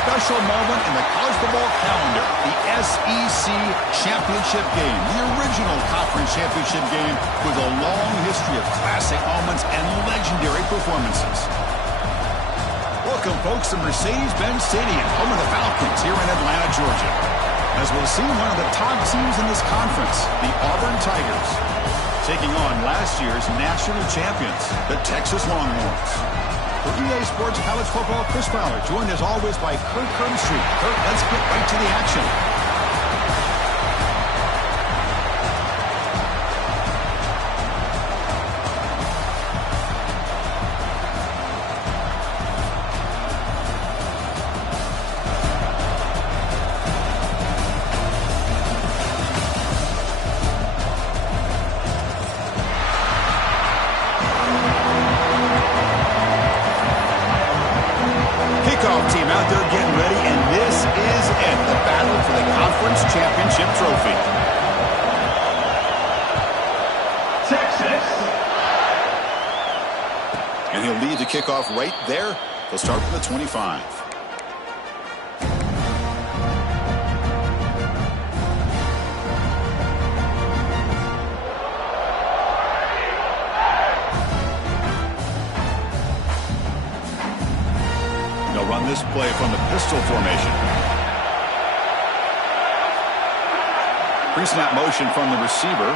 special moment in the college football calendar, the SEC Championship game, the original conference championship game with a long history of classic moments and legendary performances. Welcome, folks, to Mercedes-Benz Stadium, home of the Falcons here in Atlanta, Georgia. As we'll see one of the top teams in this conference, the Auburn Tigers, taking on last year's national champions, the Texas Longhorns. For EA Sports College Football, Chris Fowler, joined as always by Kirk Herbstreit. Kirk, let's get right to the action. Team out there getting ready, and this is it, the battle for the conference championship trophy. Texas. And he'll lead the kickoff right there. He'll start from the 25. Run this play from the pistol formation. Pre-snap motion from the receiver.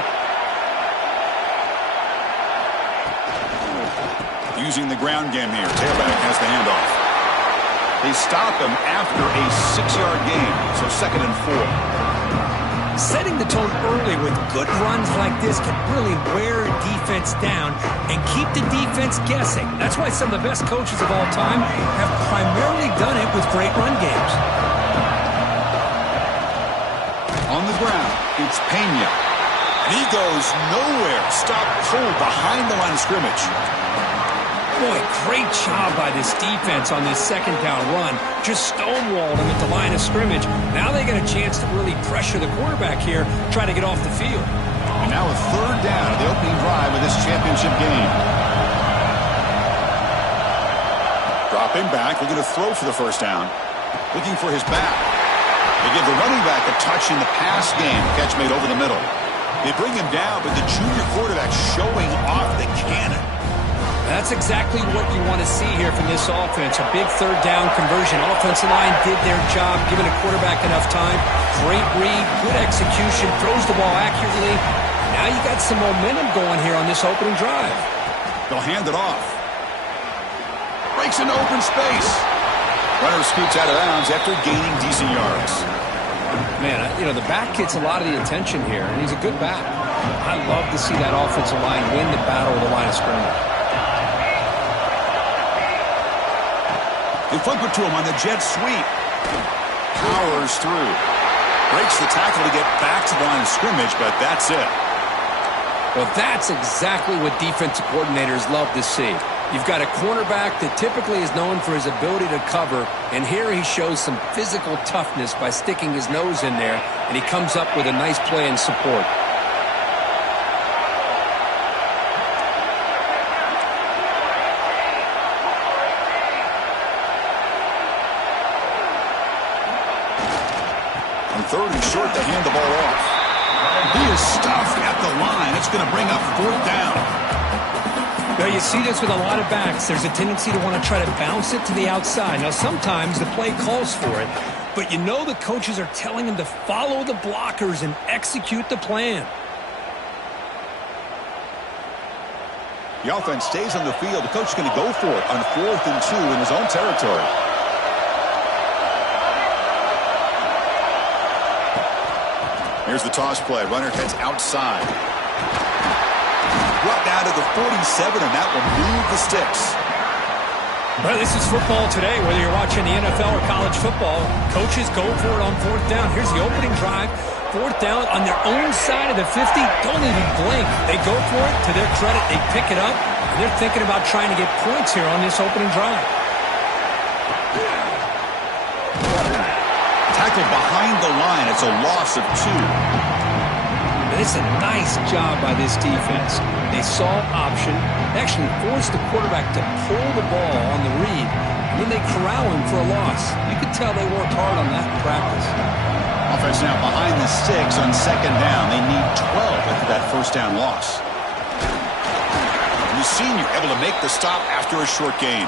Using the ground game here. Tailback has the handoff. They stop him after a 6-yard gain, so 2nd and 4. Setting the tone early with good runs like this can really wear a defense down and keep the defense guessing. That's why some of the best coaches of all time have primarily done it with great run games. On the ground, it's Pena. And he goes nowhere. Stop cold behind the line of scrimmage. Boy, great job by this defense on this 2nd down run. Just stonewalled him at the line of scrimmage. Now they get a chance to really pressure the quarterback here, try to get off the field. And now a 3rd down of the opening drive of this championship game. Dropping back, looking to throw for the 1st down. Looking for his back. They give the running back a touch in the pass game. Catch made over the middle. They bring him down, but the junior quarterback showing off the cannon. That's exactly what you want to see here from this offense. A big 3rd down conversion. Offensive line did their job, giving a quarterback enough time. Great read, good execution, throws the ball accurately. Now you got some momentum going here on this opening drive. They'll hand it off. Breaks into open space. Runner scoots out of bounds after gaining decent yards. Man, you know, the back gets a lot of the attention here, and he's a good back. I love to see that offensive line win the battle of the line of scrimmage. They flip it to him on the jet sweep. Powers through. Breaks the tackle to get back to the line of scrimmage, but that's it. Well, that's exactly what defensive coordinators love to see. You've got a cornerback that typically is known for his ability to cover, and here he shows some physical toughness by sticking his nose in there, and he comes up with a nice play in support. On 3rd and short, to hand the ball off. He is stuffed at the line. It's going to bring up 4th down. Now, you see this with a lot of backs. There's a tendency to want to try to bounce it to the outside. Now, sometimes the play calls for it, but you know the coaches are telling them to follow the blockers and execute the plan. The offense stays on the field. The coach is going to go for it on 4th and 2 in his own territory. Here's the toss play. Runner heads outside. Brought down to the 47, and that will move the sticks. Well, this is football today, whether you're watching the NFL or college football. Coaches go for it on 4th down. Here's the opening drive. 4th down on their own side of the 50. Don't even blink. They go for it. To their credit, they pick it up. And they're thinking about trying to get points here on this opening drive. Tackled behind the line. It's a loss of 2. It's a nice job by this defense. They saw option, actually forced the quarterback to pull the ball on the read, then they corral him for a loss. You can tell they worked hard on that in practice. Offense now behind the 6 on second down. They need 12 after that first down loss. The senior able to make the stop after a short gain.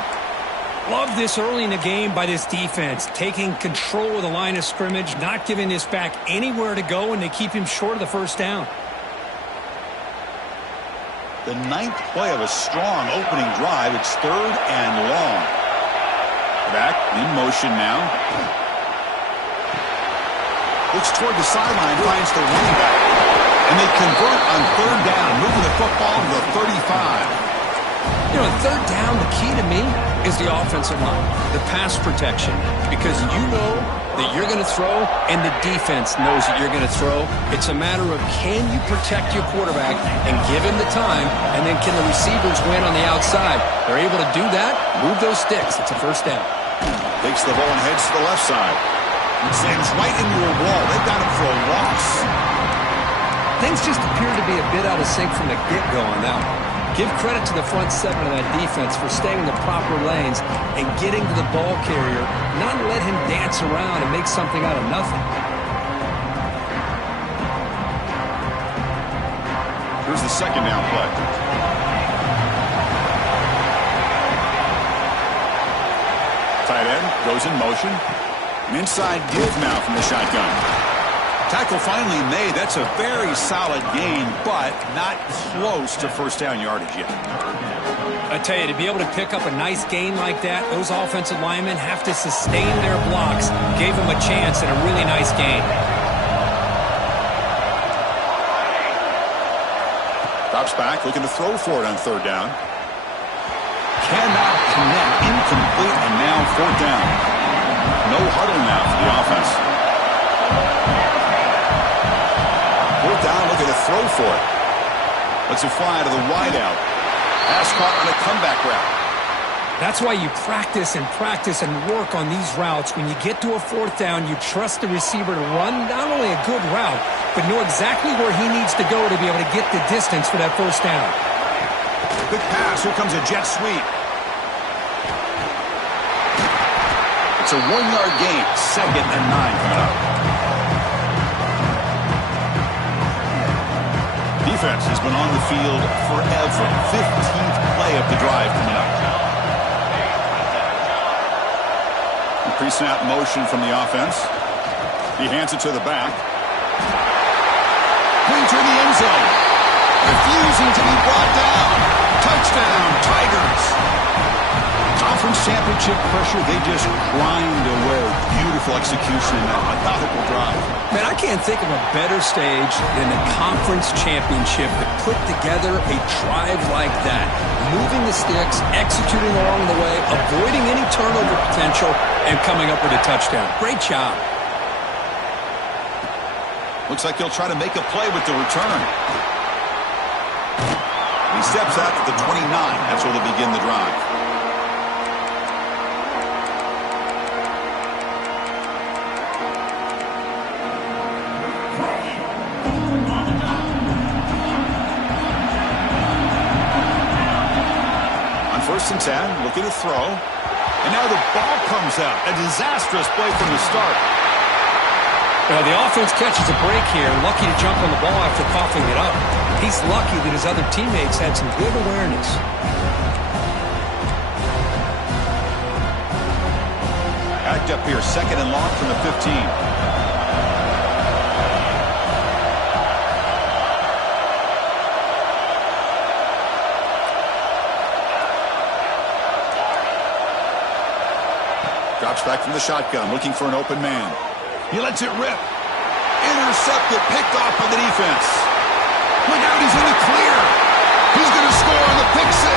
Love this early in the game by this defense, taking control of the line of scrimmage, not giving this back anywhere to go, and they keep him short of the first down. The 9th play of a strong opening drive. It's 3rd and long. Back in motion now. Looks toward the sideline, finds the running back. And they convert on 3rd down, moving the football to the 35. You know, 3rd down, the key to me is the offensive line, the pass protection, because you know that you're going to throw and the defense knows that you're going to throw. It's a matter of can you protect your quarterback and give him the time, and then can the receivers win on the outside? They're able to do that, move those sticks. It's a first down. Takes the ball and heads to the left side. It sends right into a wall. They've got him for a loss. Things just appear to be a bit out of sync from the get-go on that one. Give credit to the front 7 of that defense for staying in the proper lanes and getting to the ball carrier, not let him dance around and make something out of nothing. Here's the second down play. Tight end goes in motion. An inside give now from the shotgun. Tackle finally made. That's a very solid gain, but not close to first down yardage yet. I tell you, to be able to pick up a nice gain like that, those offensive linemen have to sustain their blocks. Gave them a chance and a really nice gain. Drops back, looking to throw for it on 3rd down. Cannot connect, incomplete, and now 4th down. No huddle now for the offense. 4th down, looking to throw for it. Lets it fly to the wideout. Pass caught on a comeback route. That's why you practice and work on these routes. When you get to a 4th down, you trust the receiver to run not only a good route, but know exactly where he needs to go to be able to get the distance for that first down. Good pass. Here comes a jet sweep. It's a 1-yard gain. 2nd and 9 coming up. Defense has been on the field forever. 15th play of the drive coming up. Pre-snap motion from the offense. He hands it to the back. Clean to the end zone. Refusing to be brought down. Touchdown, Tigers. Conference championship pressure, they just grind away. Beautiful execution in that methodical drive. Man, I can't think of a better stage than the conference championship to put together a drive like that. Moving the sticks, executing along the way, avoiding any turnover potential, and coming up with a touchdown. Great job. Looks like he'll try to make a play with the return. He steps out at the 29. That's where they begin the drive. On 1st and 10, looking to throw. And now the ball comes out. A disastrous play from the start. Well, the offense catches a break here. Lucky to jump on the ball after coughing it up. He's lucky that his other teammates had some good awareness. Backed up here, 2nd and long from the 15. Drops back from the shotgun, looking for an open man. He lets it rip. Intercepted, picked off by the defense. Look out, he's in the clear. He's going to score on the pick 6.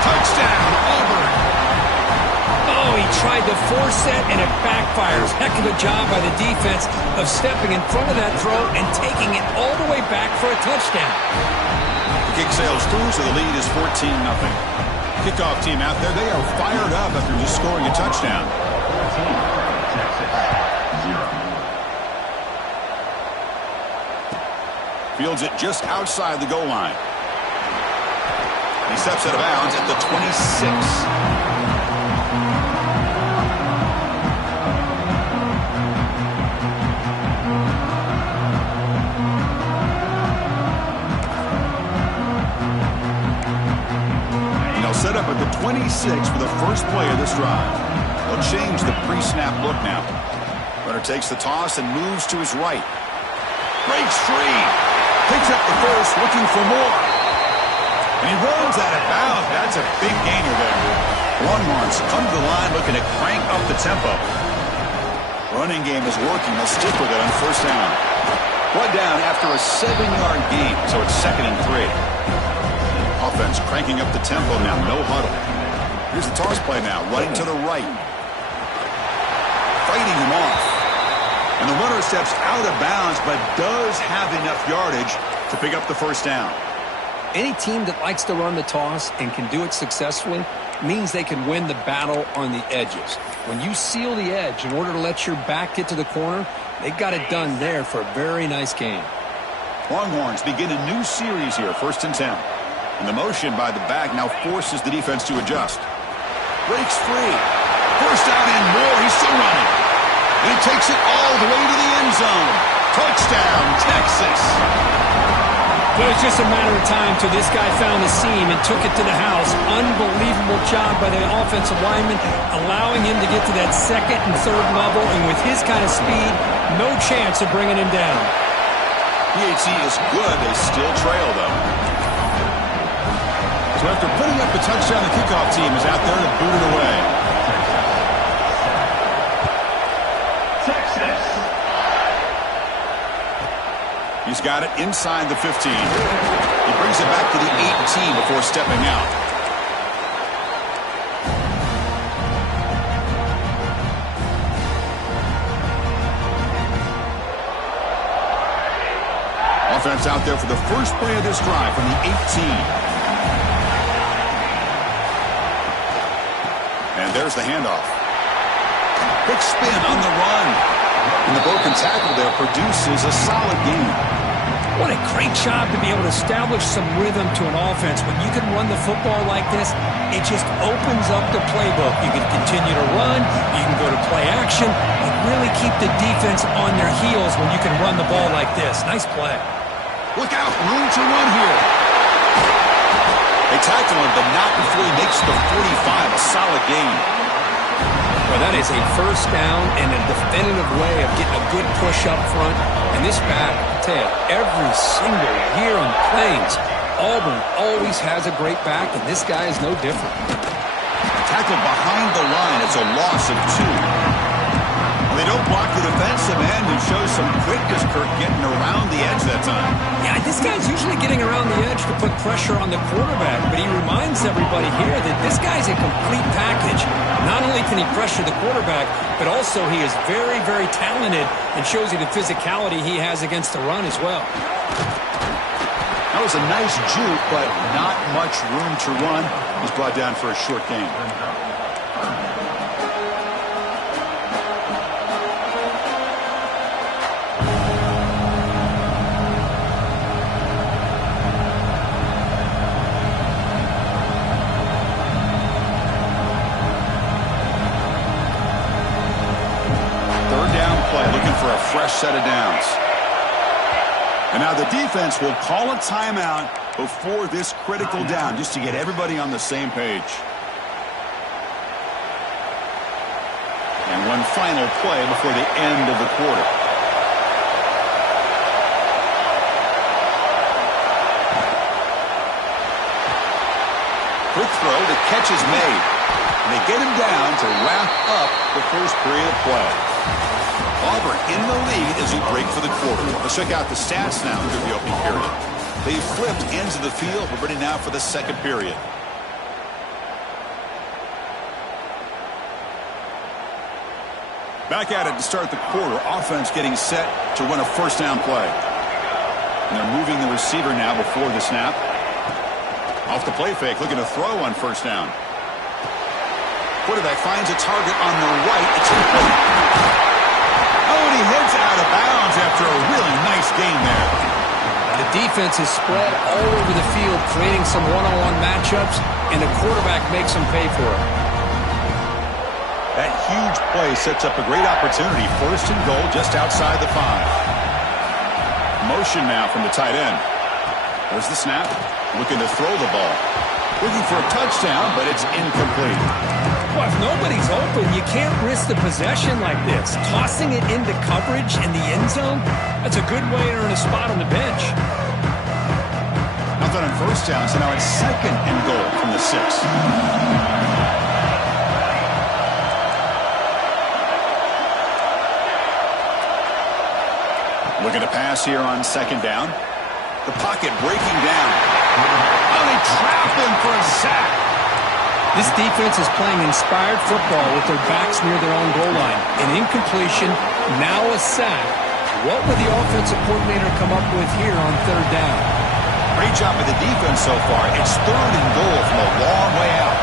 Touchdown, Auburn. Oh, he tried to force it, and it backfires. Heck of a job by the defense of stepping in front of that throw and taking it all the way back for a touchdown. The kick sails through, so the lead is 14-0. Kickoff team out there, they are fired up after just scoring a touchdown. Fields it just outside the goal line. He steps out of bounds at the 26. 26 for the first play of this drive. They'll change the pre-snap look now. Runner takes the toss and moves to his right. Breaks free. Picks up the first, looking for more. And he runs out of bounds. That's a big gainer there. Longhorns come to the line looking to crank up the tempo. Running game is working. They'll stick with it on first down. One down after a 7-yard gain, so it's 2nd and 3. Offense cranking up the tempo now. No huddle. Here's the toss play now. Running to the right. Fighting him off. And the runner steps out of bounds, but does have enough yardage to pick up the first down. Any team that likes to run the toss and can do it successfully means they can win the battle on the edges. When you seal the edge in order to let your back get to the corner, they got it done there for a very nice gain. Longhorns begin a new series here, 1st and 10. And the motion by the back now forces the defense to adjust. Breaks free. First down and more. He's still running. And he takes it all the way to the end zone. Touchdown, Texas. But it's just a matter of time till this guy found the seam and took it to the house. Unbelievable job by the offensive lineman, allowing him to get to that 2nd and 3rd level. And with his kind of speed, no chance of bringing him down. PAT is good. They still trail, though. So after putting up the touchdown, the kickoff team is out there to boot it away. He's got it inside the 15. He brings it back to the 18 before stepping out. Offense out there for the first play of this drive from the 18. And there's the handoff. Quick spin on the run. And the broken tackle there produces a solid gain. What a great job to be able to establish some rhythm to an offense. When you can run the football like this, it just opens up the playbook. You can continue to run. You can go to play action. And really keep the defense on their heels when you can run the ball like this. Nice play. Look out. Room to run here. They tackle him, but not before he makes the 45. A solid gain. Well, that is a first down and a definitive way of getting a good push up front. And this back, I tell you, every single year on the Plains, Auburn always has a great back, and this guy is no different. Tackle behind the line. It's a loss of 2. They don't block the defensive end and show some quickness, Kirk, getting around the edge that time. Yeah, this guy's usually getting around the edge to put pressure on the quarterback, but he reminds everybody here that this guy's a complete package. Not only can he pressure the quarterback, but also he is very, very talented and shows you the physicality he has against the run as well. That was a nice juke, but not much room to run. He's brought down for a short gain. For a fresh set of downs. And now the defense will call a timeout before this critical down, just to get everybody on the same page. And one final play before the end of the quarter. Quick throw, the catch is made. And they get him down to wrap up the first period of play. Auburn in the lead as we break for the quarter. Let's check out the stats now through the opening period. They've flipped ends of the field. We're ready now for the second period. Back at it to start the quarter. Offense getting set to run a first down play. And they're moving the receiver now before the snap. Off the play fake, looking to throw on first down. Quarterback finds a target on the right. It's complete. Oh, and he heads out of bounds after a really nice gain there. The defense is spread all over the field, creating some one-on-one matchups, and the quarterback makes them pay for it. That huge play sets up a great opportunity. First and goal just outside the 5. Motion now from the tight end. There's the snap. Looking to throw the ball. Looking for a touchdown, but it's incomplete. Well, if nobody's open, you can't risk the possession like this. Tossing it into coverage in the end zone, that's a good way to earn a spot on the bench. Nothing on first down, so now it's 2nd and goal from the 6. Looking to pass here on 2nd down. The pocket breaking down. Oh, they trap him for a sack. This defense is playing inspired football with their backs near their own goal line. An incompletion, now a sack. What would the offensive coordinator come up with here on 3rd down? Great job by the defense so far. It's 3rd and goal from a long way out.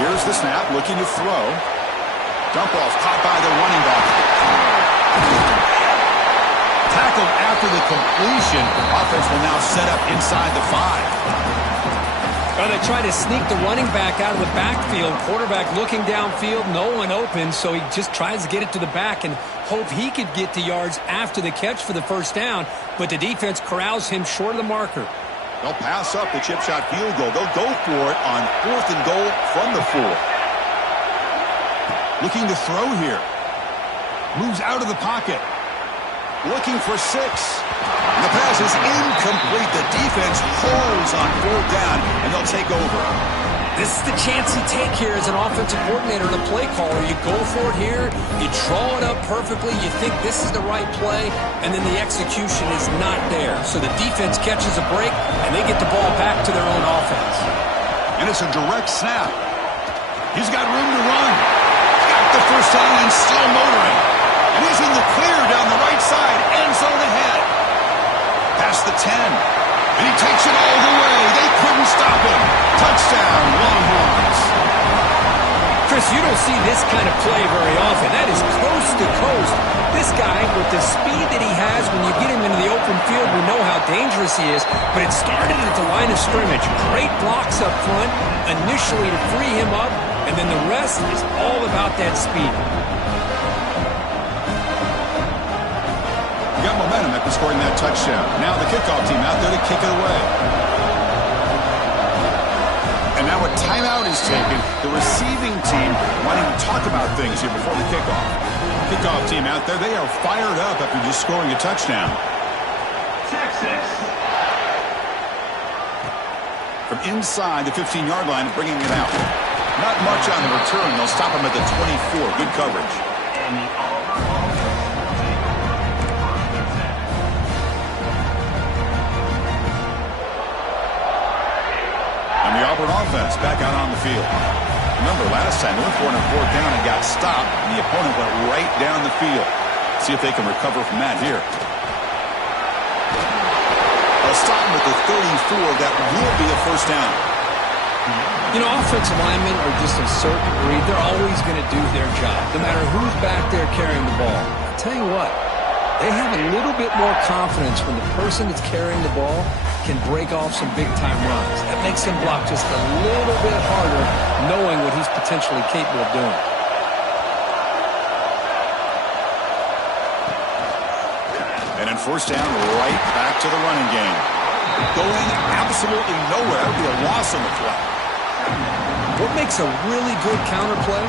Here's the snap, looking to throw. Dump off caught by the running back. Tackled after the completion. Offense will now set up inside the 5. Well, they try to sneak the running back out of the backfield. Quarterback looking downfield, no one open, so he just tries to get it to the back and hope he could get to yards after the catch for the first down, but the defense corrals him short of the marker. They'll pass up the chip shot field goal. They'll go for it on 4th and goal from the 4. Looking to throw here. Moves out of the pocket. Looking for 6. The pass is incomplete. The defense holds on 4th down, and they'll take over. This is the chance you take here as an offensive coordinator and a play caller. You go for it here. You draw it up perfectly. You think this is the right play, and then the execution is not there. So the defense catches a break, and they get the ball back to their own offense. And it's a direct snap. He's got room to run. Got the first down and still motoring. And he's in the clear down the right side. End zone ahead. Past the 10. And he takes it all the way. They couldn't stop him. Touchdown, Longhorns. Chris, you don't see this kind of play very often. That is coast to coast. This guy, with the speed that he has, when you get him into the open field, we know how dangerous he is. But it started at the line of scrimmage. Great blocks up front, initially to free him up, and then the rest is all about that speed. Got momentum after scoring that touchdown. Now the kickoff team out there to kick it away. And now a timeout is taken. The receiving team wanting to talk about things here before the kickoff. Kickoff team out there, they are fired up after just scoring a touchdown. Texas. From inside the 15-yard line, bringing it out. Not much on the return. They'll stop him at the 24. Good coverage. The Auburn offense back out on the field. Remember, last time they went for it on 4th down and got stopped, and the opponent went right down the field. See if they can recover from that here. They'll stop him at the 34. That will be a first down. You know, offensive linemen are just a certain breed. They're always going to do their job, no matter who's back there carrying the ball. I'll tell you what, they have a little bit more confidence when the person that's carrying the ball can break off some big-time runs. That makes him block just a little bit harder, knowing what he's potentially capable of doing. And then first down, right back to the running game. Going absolutely nowhere. It'll be a loss on the play. What makes a really good counterplay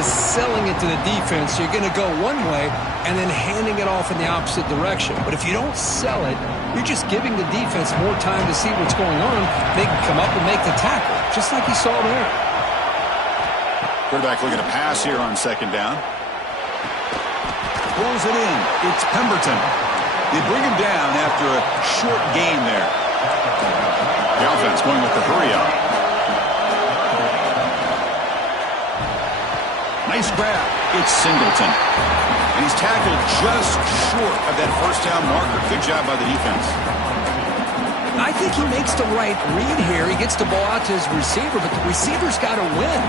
is selling it to the defense. You're going to go one way and then handing it off in the opposite direction. But if you don't sell it, you're just giving the defense more time to see what's going on. They can come up and make the tackle, just like you saw there. Quarterback looking to pass here on 2nd down. Pulls it in. It's Pemberton. They bring him down after a short gain there. The offense going with the hurry up. Nice grab. It's Singleton. And he's tackled just short of that first down marker. Good job by the defense. I think he makes the right read here. He gets the ball out to his receiver, but the receiver's got to win.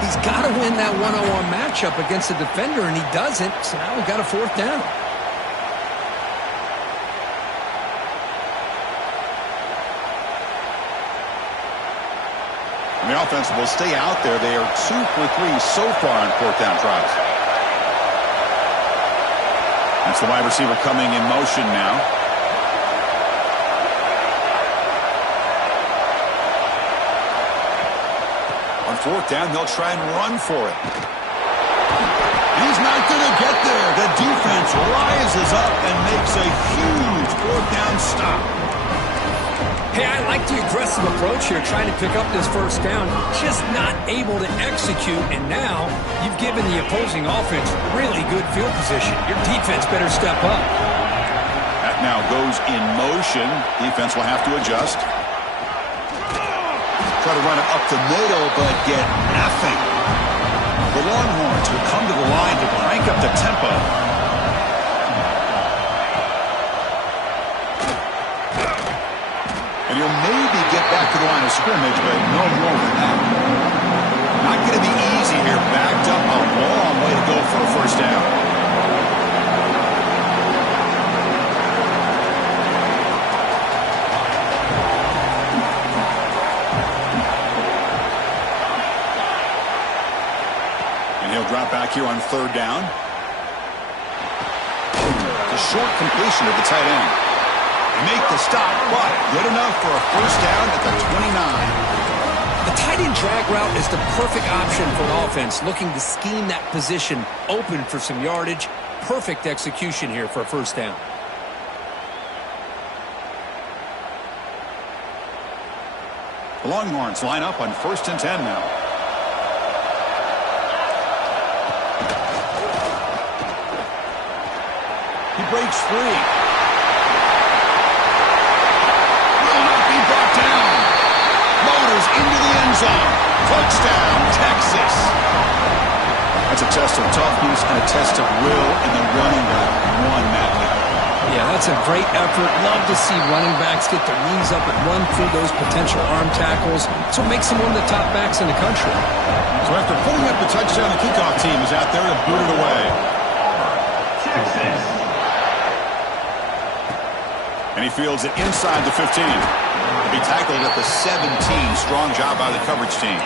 He's got to win that one-on-one matchup against the defender, and he doesn't. So now we've got a 4th down. And the offense will stay out there. They are 2 for 3 so far on 4th down tries. That's the wide receiver coming in motion now. fourth down, they'll try and run for it. He's not going to get there. The defense rises up and makes a huge fourth down stop. Hey, I like the aggressive approach here, trying to pick up this first down, just not able to execute, and now you've given the opposing offense really good field position. Your defense better step up. That now goes in motion. Defense will have to adjust. Try to run it up the middle, but get nothing. The Longhorns will come to the line to crank up the tempo. And he'll maybe get back to the line of scrimmage, but no more than that. Not going to be easy here. Backed up a long way to go for a first down. And he'll drop back here on third down. The short completion of the tight end. Make the stop, but good enough for a first down at the 29. The tight end drag route is the perfect option for an offense looking to scheme that position open for some yardage. Perfect execution here for a first down. The Longhorns line up on 1st and 10 now. He breaks free. Into the end zone. Touchdown, Texas. That's a test of toughness and a test of will in the running back. One, Matt. Yeah, that's a great effort. Love to see running backs get their knees up and run through those potential arm tackles. So it makes them one of the top backs in the country. So after putting up the touchdown, the kickoff team is out there to boot it away. Texas. And he fields it inside the 15. He tackled at the 17. Strong job by the coverage team.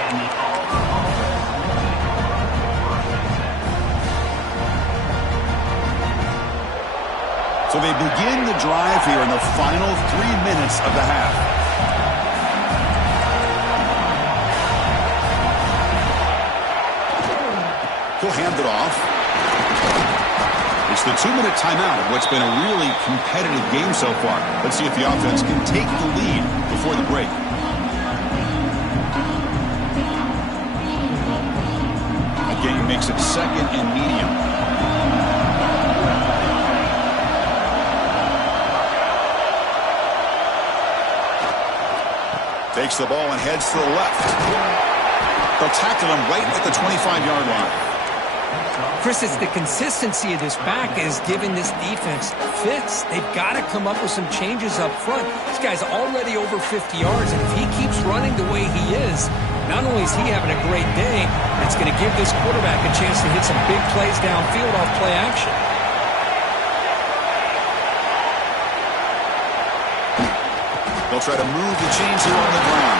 So they begin the drive here in the final 3 minutes of the half. He'll hand it off. It's the 2-minute timeout of what's been a really competitive game so far. Let's see if the offense can take the lead before the break. Again, makes it 2nd and medium. Takes the ball and heads to the left. They'll tackle him right at the 25-yard line. Chris, it's the consistency of this back is giving this defense fits. They've got to come up with some changes up front. This guy's already over 50 yards, and if he keeps running the way he is, not only is he having a great day, it's going to give this quarterback a chance to hit some big plays downfield off play action. They'll try to move the chains here on the ground.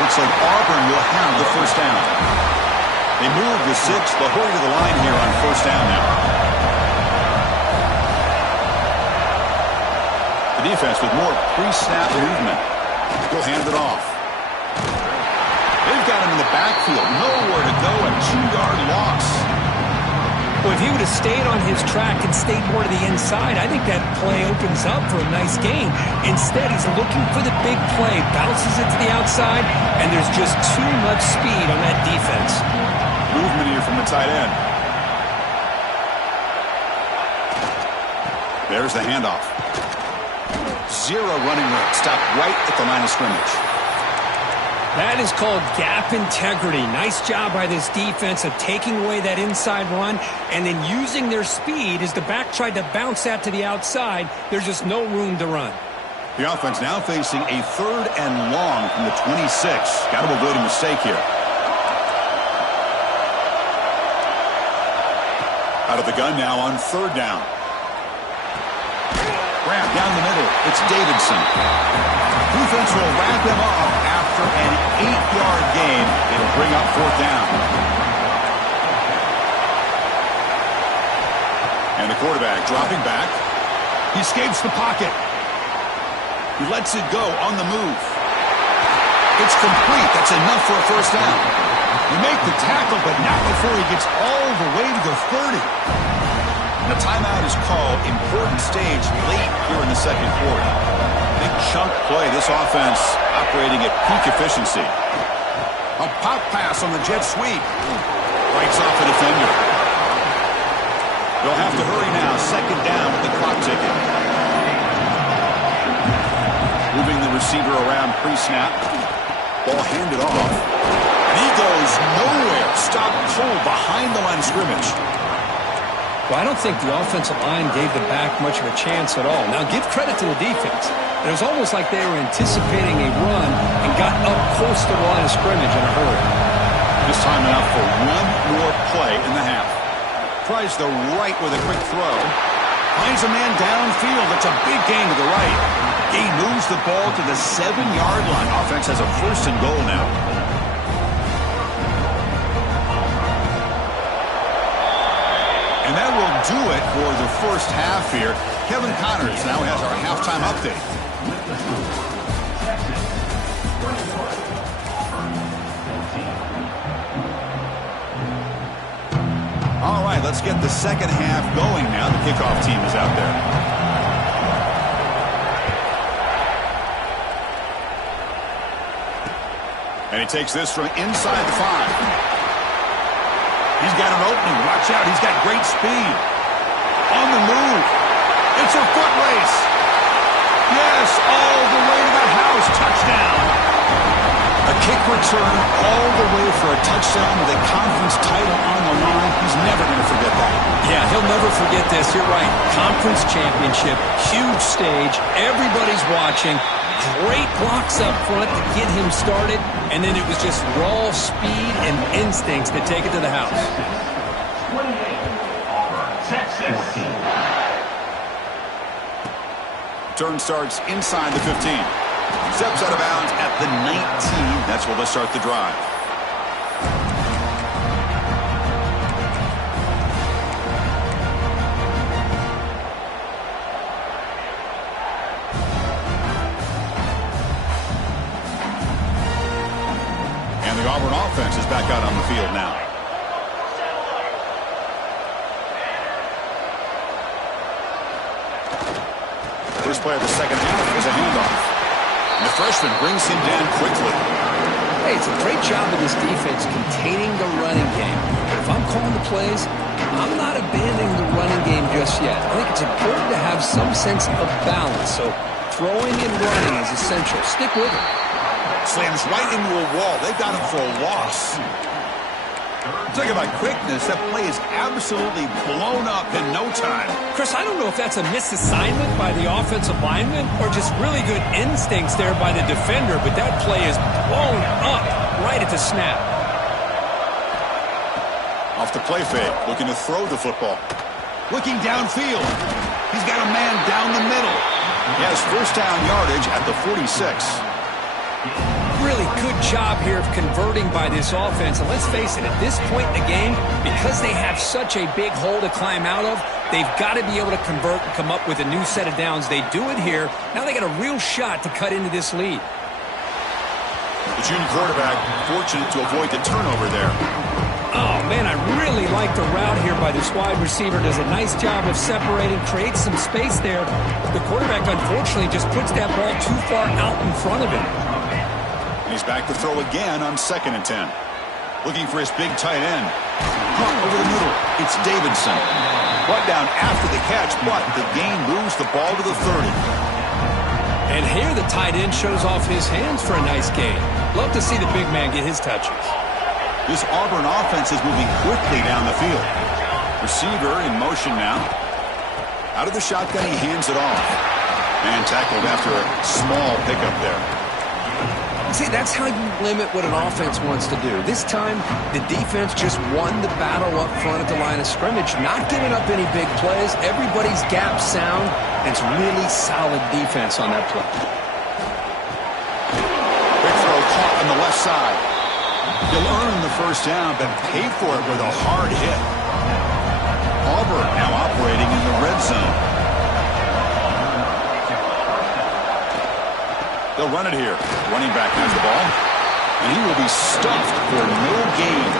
Looks like Auburn will have the first down. They move the 6. They'll hurry to the line here on first down now. The defense with more pre-snap movement. He'll hand it off. They've got him in the backfield. Nowhere to go. A 2-yard loss. Well, if he would have stayed on his track and stayed more to the inside, I think that play opens up for a nice gain. Instead, he's looking for the big play, bounces it to the outside, and there's just too much speed on that defense. Movement here from the tight end. There's the handoff. 0 running room. Stopped right at the line of scrimmage. That is called gap integrity. Nice job by this defense of taking away that inside run and then using their speed as the back tried to bounce that to the outside. There's just no room to run. The offense now facing a 3rd and long from the 26. Got to avoid a mistake here. Out of the gun now on 3rd down. Wrap down the middle. It's Davidson. Defense will wrap him up after an 8-yard gain. It'll bring up 4th down. And the quarterback dropping back. He escapes the pocket. He lets it go on the move. It's complete. That's enough for a first down. They make the tackle, but not before he gets all the way to the 30. And a timeout is called. Important stage late here in the second quarter. Big chunk play. This offense operating at peak efficiency. A pop pass on the jet sweep. Breaks off a defender. They'll have to hurry now. Second down with the clock ticking. Moving the receiver around pre-snap. Ball handed off. And he goes nowhere. Stop cold behind the line of scrimmage. Well, I don't think the offensive line gave the back much of a chance at all. Now, give credit to the defense. It was almost like they were anticipating a run and got up close to the line of scrimmage in a hurry. This time enough for one more play in the half. Tries the right with a quick throw. Finds a man downfield. It's a big gain to the right. He moves the ball to the 7-yard line. Offense has a first and goal now. And that will do it for the first half here. Kevin Connors now has our halftime update. All right, let's get the second half going now. The kickoff team is out there. And he takes this from inside the 5. He's got an opening. Watch out. He's got great speed. On the move. It's a foot race. Yes, all the way to the house. Touchdown. A kick return all the way for a touchdown with a conference title on the line. He's never going to forget that. Yeah, he'll never forget this. You're right. Conference championship, huge stage. Everybody's watching. Great blocks up front to get him started, and then it was just raw speed and instincts to take it to the house. 28, Auburn, Texas. Turn starts inside the 15. Steps out of bounds at the 19. That's where they'll start the drive. And the Auburn offense is back out on the field now. First play of the second half is a handoff. And the freshman brings him down quickly. Hey, it's a great job of this defense containing the running game. But if I'm calling the plays, I'm not abandoning the running game just yet. I think it's important to have some sense of balance. So throwing and running is essential. Stick with it. Slams right into a wall. They've got him for a loss. Talk about quickness. That play is absolutely blown up in no time. Chris, I don't know if that's a misassignment by the offensive lineman or just really good instincts there by the defender, but that play is blown up right at the snap. Off the play fake, looking to throw the football. Looking downfield. He's got a man down the middle. He has first down yardage at the 46. Really good job here of converting by this offense. And let's face it, at this point in the game, because they have such a big hole to climb out of, they've got to be able to convert and come up with a new set of downs. They do it here. Now they got a real shot to cut into this lead. The junior quarterback fortunate to avoid the turnover there. Oh, man, I really like the route here by this wide receiver. Does a nice job of separating, creates some space there. The quarterback, unfortunately, just puts that ball too far out in front of him. He's back to throw again on 2nd and 10. Looking for his big tight end. Caught over the middle. It's Davidson. Brought down after the catch, but the gain moves the ball to the 30. And here the tight end shows off his hands for a nice gain. Love to see the big man get his touches. This Auburn offense is moving quickly down the field. Receiver in motion now. Out of the shotgun, he hands it off. Man tackled after a small pickup there. See, that's how you limit what an offense wants to do. This time, the defense just won the battle up front at the line of scrimmage, not giving up any big plays. Everybody's gap sound, and it's really solid defense on that play. Big throw caught on the left side. He'll earn the first down, but pay for it with a hard hit. Auburn now operating in the red zone. They'll run it here. Running back has the ball. And he will be stuffed for no gain.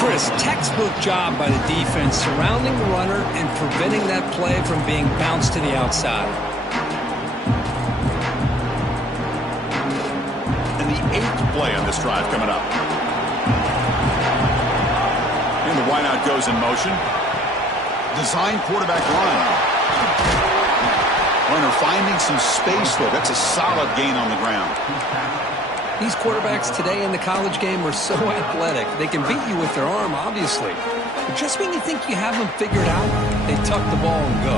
Chris, textbook job by the defense surrounding the runner and preventing that play from being bounced to the outside. And the 8th play on this drive coming up. And the wideout goes in motion. Design quarterback run. Runner finding some space there. That's a solid gain on the ground. These quarterbacks today in the college game are so athletic. They can beat you with their arm, obviously. But just when you think you have them figured out, they tuck the ball and go.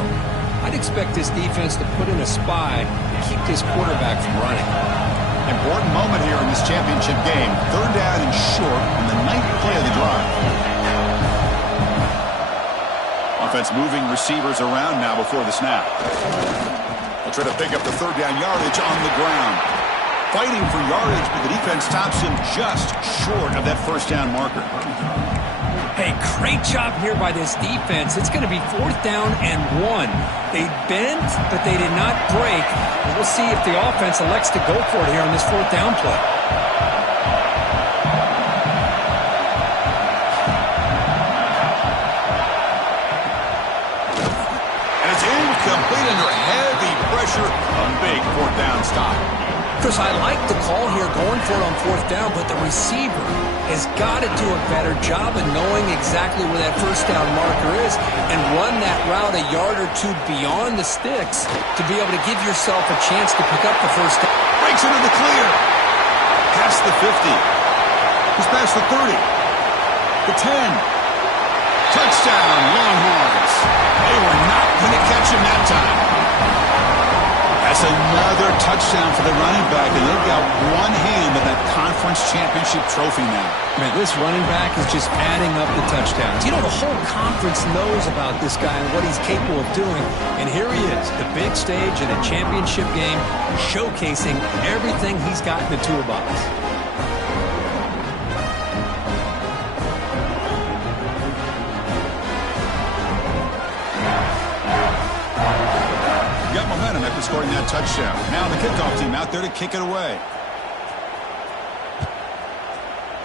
I'd expect this defense to put in a spy to keep this quarterback from running. Important moment here in this championship game. 3rd down and short on the 9th play of the drive. Offense moving receivers around now before the snap. They'll try to pick up the 3rd down yardage on the ground. Fighting for yardage, but the defense stops him just short of that 1st down marker. Hey, great job here by this defense. It's going to be 4th down and 1. They bent, but they did not break. We'll see if the offense elects to go for it here on this 4th down play. And it's incomplete under heavy pressure. A big 4th down stop. Chris, I like the call here going for it on 4th down, but the receiver has got to do a better job of knowing exactly where that 1st down marker is and run that route a yard or 2 beyond the sticks to be able to give yourself a chance to pick up the 1st down. Breaks into the clear. Past the 50. He's past the 30. The 10. Touchdown, Longhorns. They were not going to catch him that time. That's another touchdown for the running back, and they've got one hand on that conference championship trophy now. Man, this running back is just adding up the touchdowns. You know, the whole conference knows about this guy and what he's capable of doing, and here he is, the big stage in a championship game, showcasing everything he's got in the toolbox. After scoring that touchdown. Now the kickoff team out there to kick it away.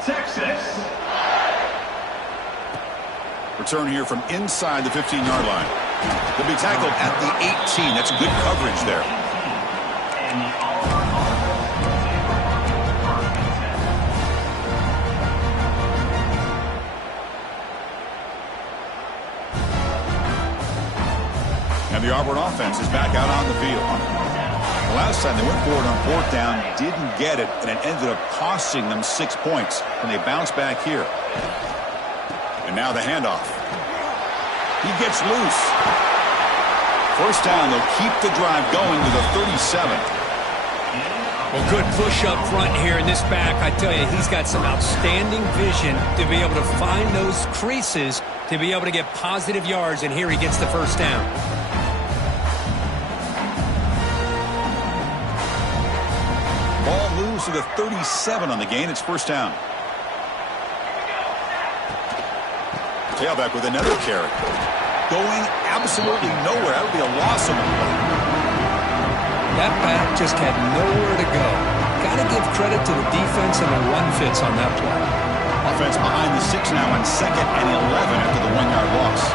Texas. Return here from inside the 15-yard line. They'll be tackled at the 18. That's good coverage there. And the Auburn And the Auburn offense is back out on the field. The last time they went for it on 4th down, didn't get it, and it ended up costing them 6 points. And they bounce back here. And now the handoff. He gets loose. 1st down, they'll keep the drive going to the 37. Well, good push up front here in this back. I tell you, he's got some outstanding vision to be able to find those creases, to be able to get positive yards, and here he gets the 1st down. Ball moves to the 37 on the gain. It's 1st down. Tailback with another carry. Going absolutely nowhere. That would be a loss of a play. That back just had nowhere to go. Got to give credit to the defense and the run fits on that play. Offense behind the 6 now on 2nd and 11 after the 1-yard loss.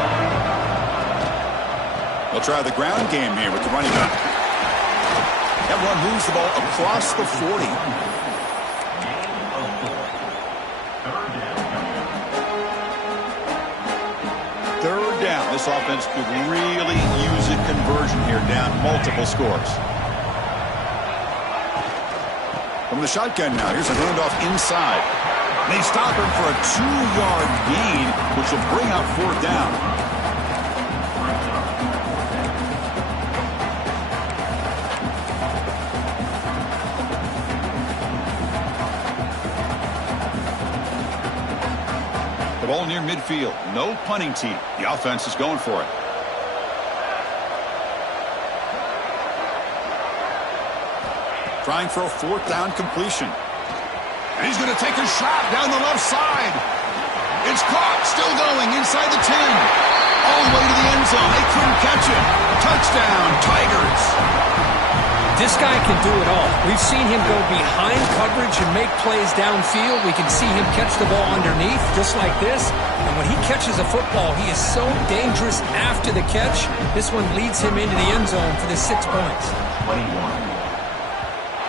They'll try the ground game here with the running back. That run moves the ball across the 40. Third down. This offense could really use a conversion here, down multiple scores. From the shotgun now, here's a handoff inside. They stop him for a 2-yard gain, which will bring up 4th down. The ball near midfield. No punting team. The offense is going for it. Trying for a 4th down completion. And he's going to take a shot down the left side. It's caught. Still going inside the 10. All the way to the end zone. They couldn't catch it. Touchdown, Tigers. This guy can do it all. We've seen him go behind coverage and make plays downfield. We can see him catch the ball underneath, just like this. And when he catches a football, he is so dangerous after the catch. This one leads him into the end zone for the 6 points. 21.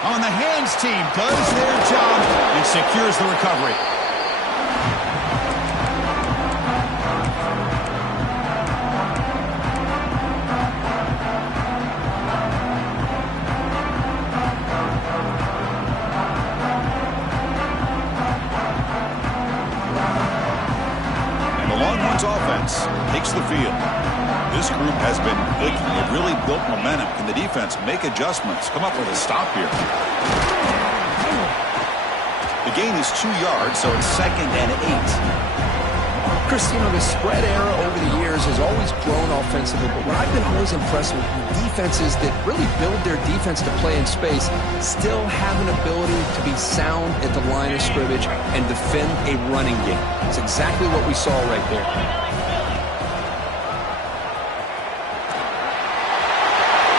On the hands team does their job and secures the recovery. Offense takes the field. This group has been clicking. They've really built momentum. Can the defense make adjustments? Come up with a stop here. The gain is 2 yards, so it's 2nd and 8. Chris, the spread era over the years has always grown offensively, but what I've been always impressed with defenses that really build their defense to play in space still have an ability to be sound at the line of scrimmage and defend a running game. It's exactly what we saw right there.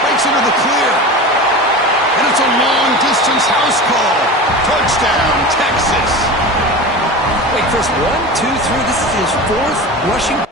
Breaks into the clear. And it's a long-distance house call. Touchdown, Texas. Wait, Chris, 1, 2, 3. This is his 4th rushing